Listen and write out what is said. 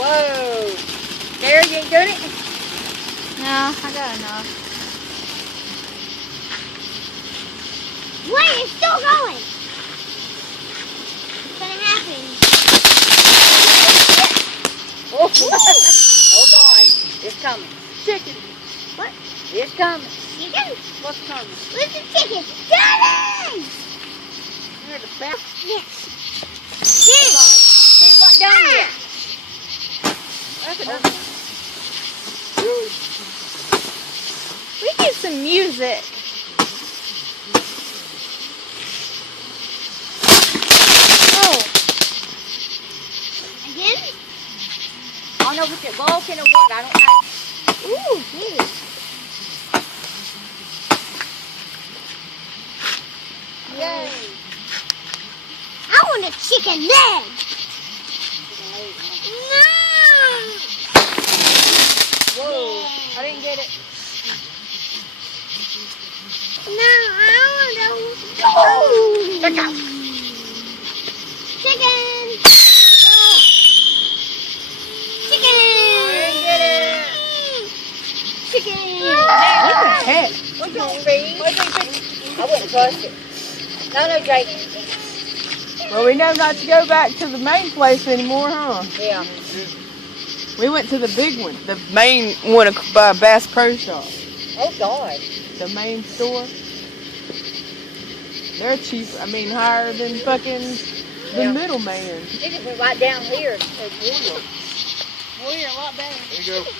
Whoa. There, you ain't doing it? No, I got enough. Wait, it's still going. What's gonna happen? Oh, hold on. It's coming. Chicken. What? It's coming. Chicken? What's coming? Where's the chicken? Chicken! You're the best. Yes. Hold on. See, it wasn't done yet. That's enough. We need some music. Oh, Again? I don't know if it's walking or what. I don't know. Ooh, good. Yay. I want a chicken leg. No. Whoa. I didn't get it. No, I want a Look out. chicken. I didn't get it. Chicken. what the heck? What's on, Reed? I wouldn't trust it. No, Jake. Well, we know not to go back to the main place anymore, huh? Yeah. We went to the big one, the main one by Bass Pro Shop, Oh, God. the main store. They're cheap. I mean, higher than fucking the Yeah. middleman. It could be right down here at Warrior. Warrior, a lot better. There you go.